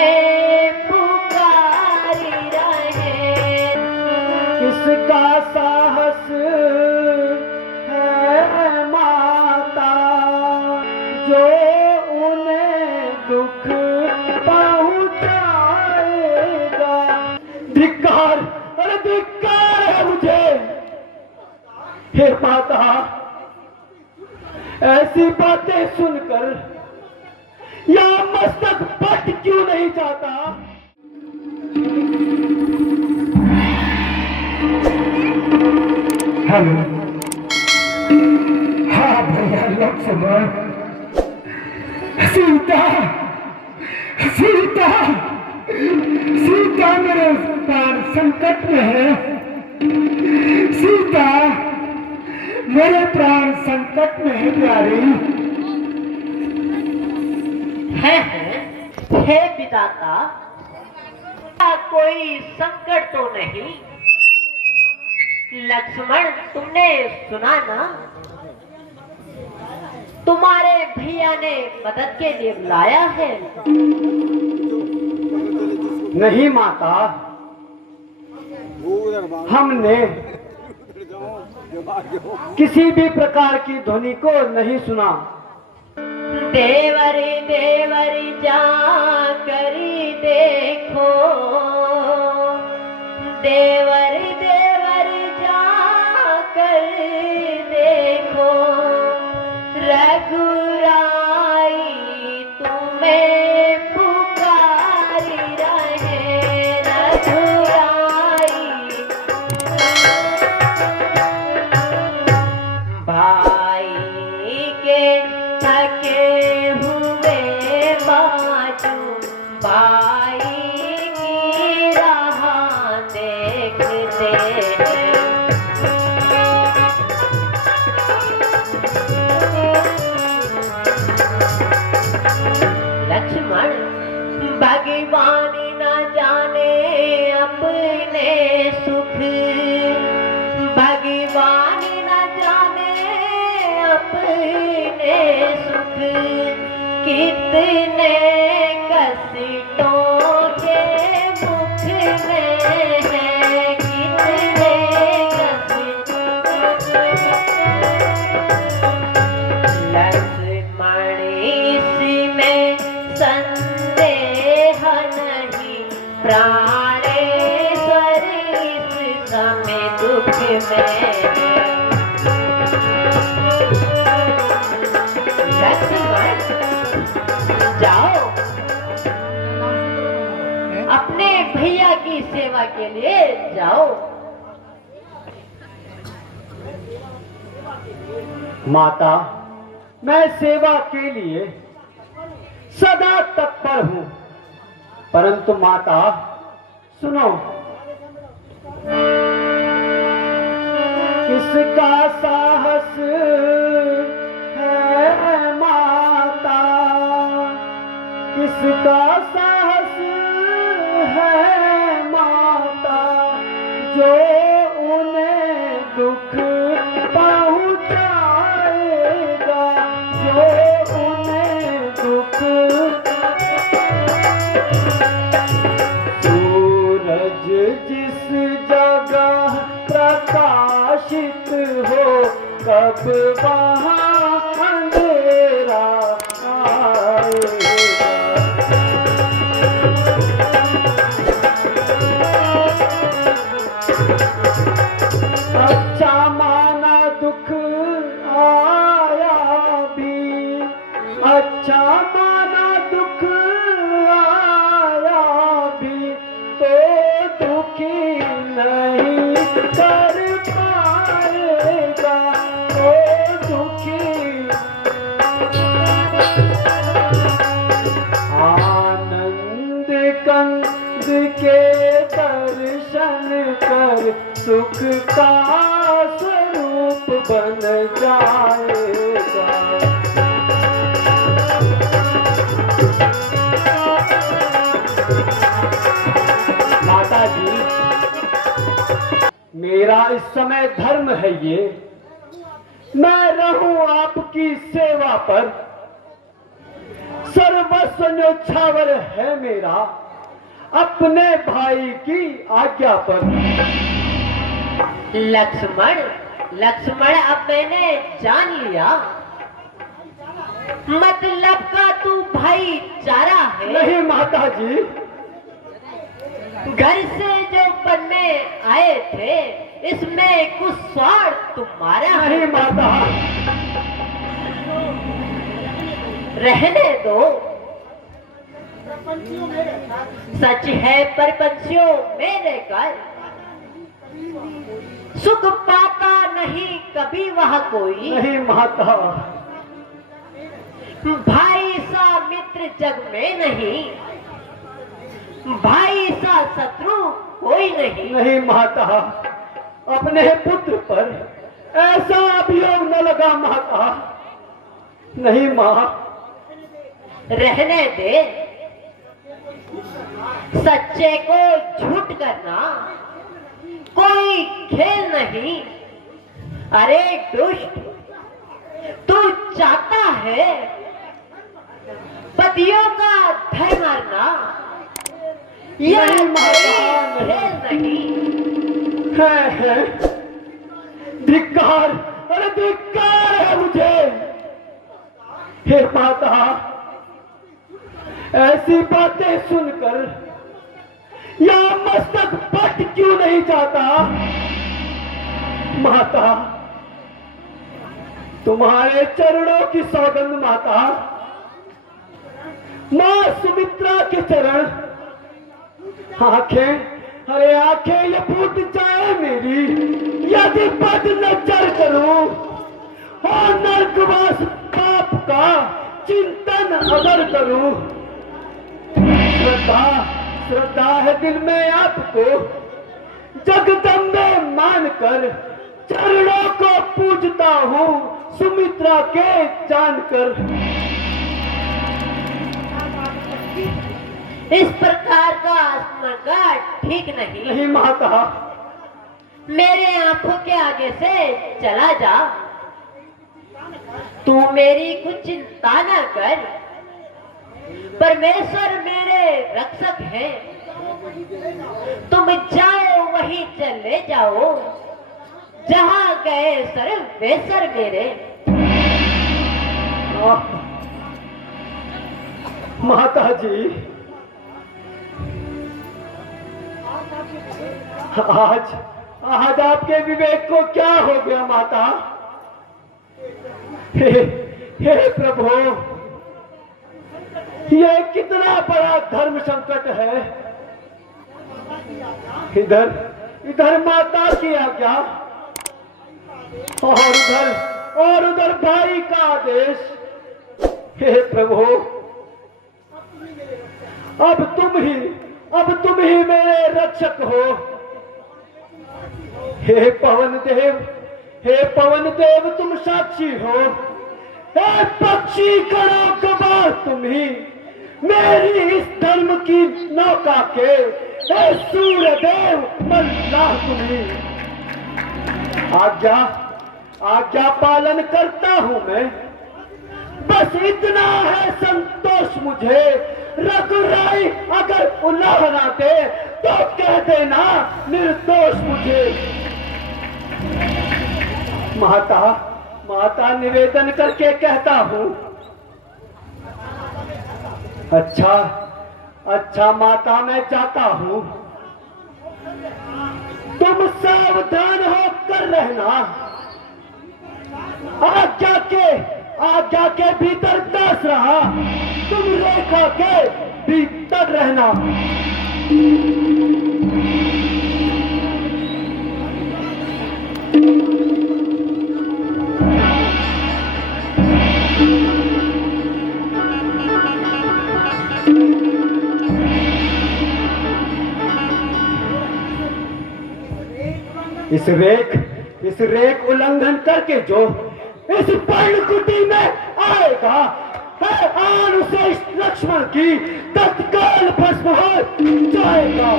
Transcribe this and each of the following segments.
तुम्हें पुकारी रहे। किसका साहस है माता जो उन्हें दुख पहुंचाएगा। धिक्कार, अरे धिक्कार है मुझे। हे माता, ऐसी बातें सुनकर या मस्तक फट क्यों नहीं जाता। हेलो, हाँ भैया लक्ष्मण, सीता सीता सीता मेरे प्राण संकट में है। सीता मेरे प्राण संकट में है प्यारी। है हे विधाता, कोई संकट तो नहीं। लक्ष्मण, तुमने सुना ना, तुम्हारे भैया ने मदद के लिए बुलाया है। नहीं माता, हमने किसी भी प्रकार की ध्वनि को नहीं सुना। देवरी देवरी जा करी देखो, देवरी देवरी जा कर देखो, रघुराई तुम्हें पुकारी रहे। रघुराई भाई के थके हुए बाजू, भाई की राह देखते हैं। लक्ष्मण, भगवान न जाने अपने सुख, भगवान न जाने अपने सुख, कितने कष्टों के मुख में है, कितने लक्ष्मण इसमें संदेह नहीं, प्राणेश्वर इस समय दुख में। लक्ष्मण, जाओ अपने भैया की सेवा के लिए जाओ। माता, मैं सेवा के लिए सदा तत्पर हूं, परंतु माता सुनो, किसका साहस है माता, किसका साहस है माता जो उन्हें दुख पहुंचाएगा, जो उन्हें दुख। सूरज जिस जगह प्रकाशित हो, कब वहाँ अंधेरा आएगा। अच्छा माना दुख आया भी, अच्छा माना दुख आया भी, तो दुखी नहीं कर पाएगा, तो दुखी। आनंद कंद के दर्शन कर सुख का स्वरूप बन जाएगा। माता जी, मेरा इस समय धर्म है ये, मैं रहूं आपकी सेवा पर। सर्वस्व न्योछावर है मेरा अपने भाई की आज्ञा पर। लक्ष्मण, लक्ष्मण अब मैंने जान लिया, मतलब का तू भाईचारा है। नहीं माता जी, घर से जो बनने आए थे इसमें कुछ स्वार्थ तुम्हारा है। नहीं माता, रहने दो, सच है पर पंछियों मेरे घर सुख पाता नहीं कभी वह कोई। नहीं माता, भाई सा मित्र जग में नहीं, भाई सा शत्रु कोई नहीं। नहीं माता, अपने पुत्र पर ऐसा अभियोग न लगा माता। नहीं माँ, रहने दे, सच्चे को झूठ करना कोई खेल नहीं। अरे दुष्ट, तू चाहता है पतियों का धर्म मारना, यह नहीं माता, खेल नहीं। है धिक्कार, अरे धिक्कार है मुझे। हे माता, ऐसी बातें सुनकर या मस्तक पट क्यों नहीं जाता। माता, तुम्हारे चरणों की सौगंध माता, मां सुमित्रा के चरण, आंखें, अरे आंखें ये फूट जाए मेरी यदि बद नजर करूं और नरकवास पाप का चिंतन अगर करूं। श्रद्धा, श्रद्धा है दिल में आपको जगदम्बे मानकर, चरणों को पूजता हूं सुमित्रा के जानकर। इस प्रकार का आत्मगा ठीक नहीं। नहीं माता, मेरे आंखों के आगे से चला जा, तू मेरी कुछ चिंता न कर, परमेश्वर मेरे रक्षक हैं। तुम जाओ वहीं चले जाओ जहां गए सर वे सर मेरे। माता जी, आज आपके विवेक को क्या हो गया माता। हे प्रभु, ये कितना बड़ा धर्म संकट है। इधर माता की आज्ञा और उधर भाई का आदेश। हे प्रभु, अब तुम ही मेरे रक्षक हो। हे पवन देव तुम साक्षी हो। हे पक्षी करो कबार तुम ही मेरी इस धर्म की नौका के। हे सूर्य देव मल्लाह तुम ही। आज्ञा पालन करता हूं मैं, बस इतना है संतोष मुझे। रघुराई अगर उल्लंघना दे तो कह देना निर्दोष मुझे। माता निवेदन करके कहता हूं। अच्छा माता, मैं चाहता हूं तुम सावधान होकर रहना। आज्ञा के भीतर दास रहा, तुम रेखा के भीतर रहना। इस रेख उल्लंघन करके जो इस पर्णकुटी में आएगा, उसे इस लक्ष्मण की तत्काल भस्म हो जाएगा।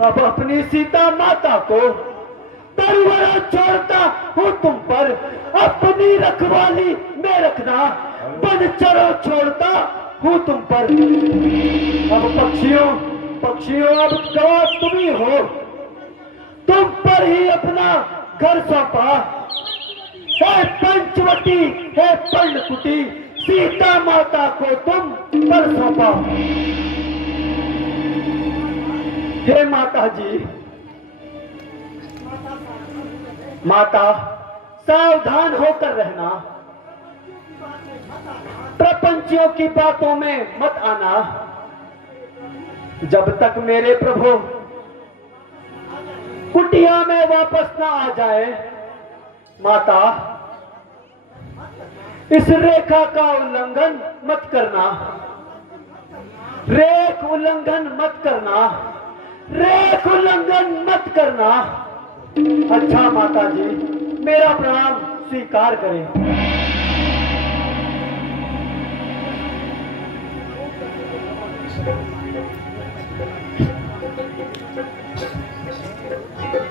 अब अपनी सीता माता को परवरा छोड़ता हूँ तुम पर, अपनी रखवाली में रखना बनचरों छोड़ता हूँ तुम पर। अब पक्षियों पक्षियों अब गवाह तुम ही हो, तुम पर ही अपना घर सौंपा है पंचवटी है पर्णकुटी, सीता माता को तुम पर सौंपा। हे माता जी, माता सावधान होकर रहना, प्रपंचियों की बातों में मत आना। जब तक मेरे प्रभु कुटिया में वापस ना आ जाए, माता इस रेखा का उल्लंघन मत करना, रेख उल्लंघन मत करना, रेख उल्लंघन मत करना। अच्छा माता जी, मेरा प्रणाम स्वीकार करें।